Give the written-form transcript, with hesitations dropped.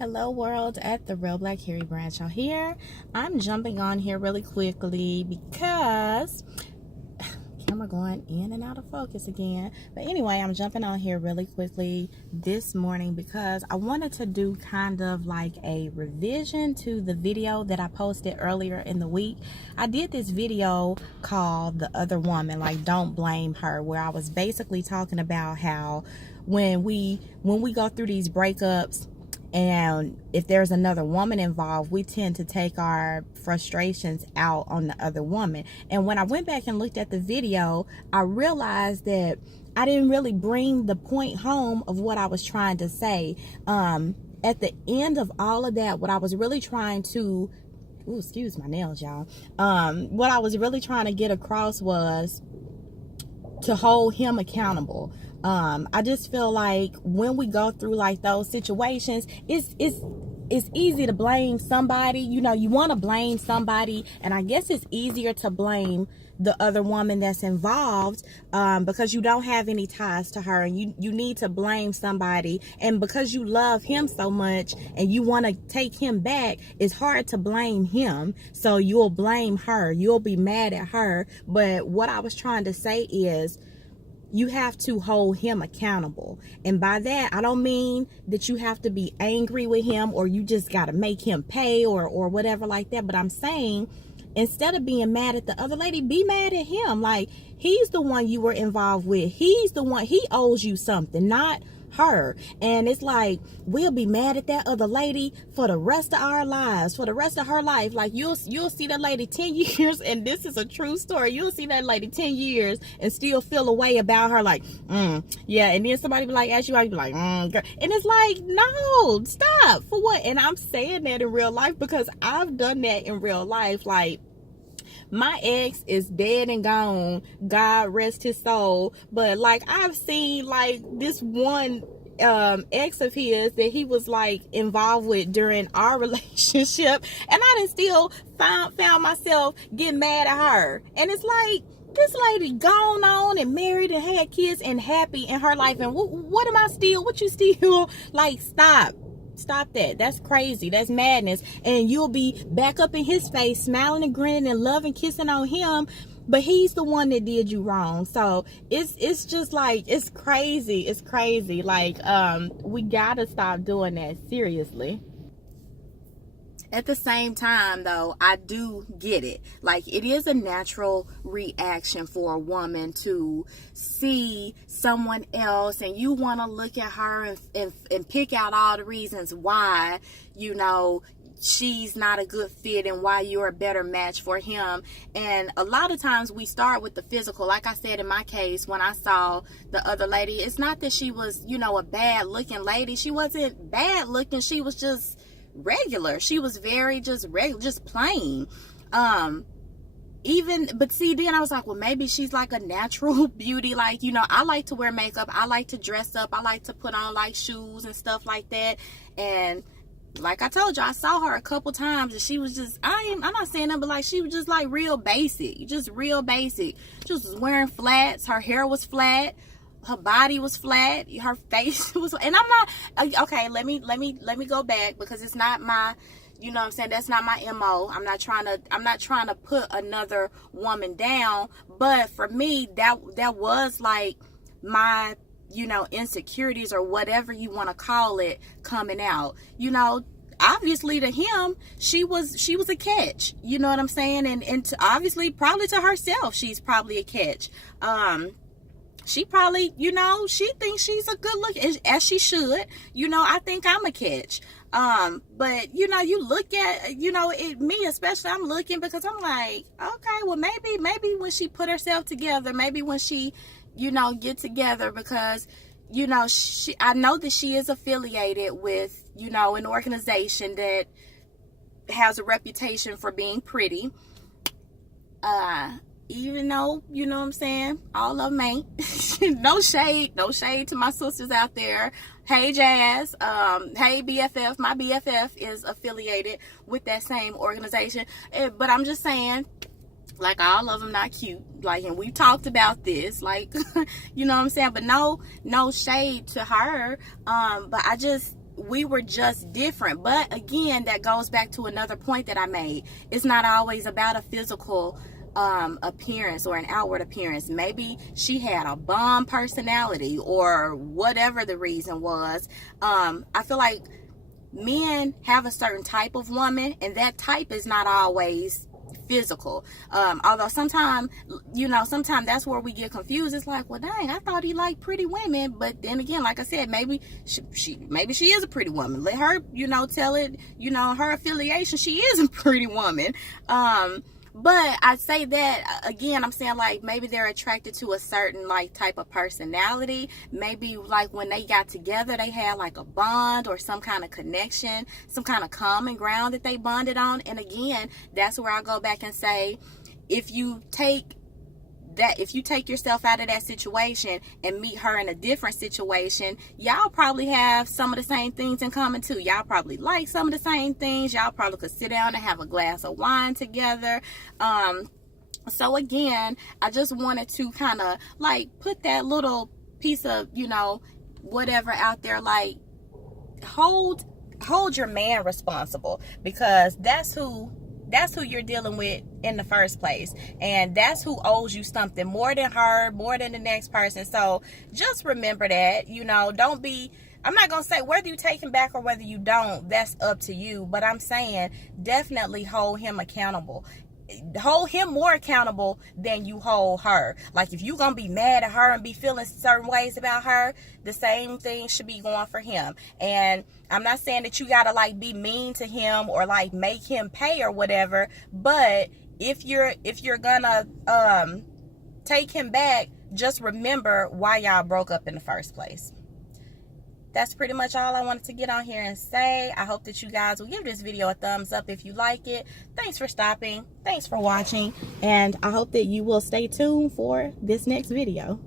Hello world, at TheRealBlackCarrieBradshaw here. I'm jumping on here really quickly because camera going in and out of focus again. But anyway, I'm jumping on here really quickly this morning because I wanted to do kind of like a revision to the video that I posted earlier in the week. I did this video called The Other Woman, like don't blame her, where I was basically talking about how when we go through these breakups, and if there's another woman involved, we tend to take our frustrations out on the other woman. And when I went back and looked at the video, I realized that I didn't really bring the point home of what I was trying to say. At the end of all of that, what I was really trying to, excuse my nails, y'all. What I was really trying to get across was to hold him accountable. I just feel like when we go through like those situations, it's easy to blame somebody. You know, you want to blame somebody, and I guess it's easier to blame the other woman that's involved because you don't have any ties to her, and you need to blame somebody. And because you love him so much and you want to take him back, it's hard to blame him, so you'll blame her, you'll be mad at her. But what I was trying to say is, you have to hold him accountable. And by that, I don't mean that you have to be angry with him or you just got to make him pay or whatever like that. But I'm saying, instead of being mad at the other lady, be mad at him. Like, he's the one you were involved with. He's the one, he owes you something, not her. And it's like, we'll be mad at that other lady for the rest of our lives, for the rest of her life. Like, you'll see that lady 10 years, and this is a true story, you'll see that lady 10 years and still feel a way about her, like, yeah. And then somebody be like, ask you out, you be like, girl. And it's like, no, stop, for what? And I'm saying that in real life because I've done that in real life. Like, my ex is dead and gone, God rest his soul, but like, I've seen like this one ex of his that he was like involved with during our relationship, and I done still found myself getting mad at her. And it's like, this lady gone on and married and had kids and happy in her life, and what am I still, what you still, like, stop that. That's crazy. That's madness. And you'll be back up in his face, smiling and grinning and loving, kissing on him, but he's the one that did you wrong. So it's just like, it's crazy. It's crazy. Like, we gotta stop doing that, seriously. At the same time, though, I do get it. Like, it is a natural reaction for a woman to see someone else, and you want to look at her and pick out all the reasons why, you know, she's not a good fit and why you're a better match for him. And a lot of times we start with the physical. Like I said, in my case, when I saw the other lady, it's not that she was, you know, a bad looking lady. She wasn't bad looking. She was just regular. She was very just regular, just plain. But see, then I was like, well, maybe she's like a natural beauty. Like, you know, I like to wear makeup, I like to dress up, I like to put on like shoes and stuff like that. And like I told you, I saw her a couple times and she was just, I'm not saying that, but like, she was just like real basic, just real basic. She was wearing flats, her hair was flat, her body was flat, her face was, and I'm not, okay, let me go back, because it's not my, you know what I'm saying, that's not my MO. I'm not trying to put another woman down, but for me, that was like my, you know, insecurities or whatever you want to call it coming out. You know, obviously to him, she was a catch, you know what I'm saying, and to, obviously, probably to herself, she's probably a catch. She probably, you know, she thinks she's a good look, as she should. You know, I think I'm a catch. But, you know, you look at, you know, me especially, I'm looking because I'm like, okay, well, maybe when she put herself together, maybe when she, you know, get together, because, you know, I know that she is affiliated with, you know, an organization that has a reputation for being pretty. Even though, you know what I'm saying, all of them ain't. no shade to my sisters out there. Hey Jazz, hey BFF, my BFF is affiliated with that same organization. But I'm just saying, like, all of them not cute. Like, and we talked about this, like, you know what I'm saying, but no shade to her. But I just, we were just different. But again, that goes back to another point that I made. It's not always about a physical appearance or an outward appearance. Maybe she had a bomb personality or whatever the reason was. I feel like men have a certain type of woman, and that type is not always physical. Although sometimes that's where we get confused. It's like, well, dang, I thought he liked pretty women. But then again, like I said, maybe she is a pretty woman. Let her, tell it, her affiliation, she is a pretty woman. But I say that again, I'm saying like maybe they're attracted to a certain like type of personality. Maybe like when they got together, they had like a bond or some kind of connection, some kind of common ground that they bonded on. And again, that's where I go back and say, if you take yourself out of that situation and meet her in a different situation, y'all probably have some of the same things in common too. Y'all probably like some of the same things. Y'all probably could sit down and have a glass of wine together. So again, I just wanted to kind of like put that little piece of, whatever out there, like hold your man responsible, because that's who you're dealing with in the first place, and that's who owes you something more than her, more than the next person. So just remember that, don't be, I'm not gonna say whether you take him back or whether you don't, that's up to you, but I'm saying definitely hold him accountable. Hold him more accountable than you hold her. Like if you're gonna be mad at her and be feeling certain ways about her, the same thing should be going for him. And I'm not saying that you gotta like be mean to him or like make him pay or whatever, but if you're gonna take him back, just remember why y'all broke up in the first place. That's pretty much all I wanted to get on here and say. I hope that you guys will give this video a thumbs up if you like it. Thanks for stopping. Thanks for watching. And I hope that you will stay tuned for this next video.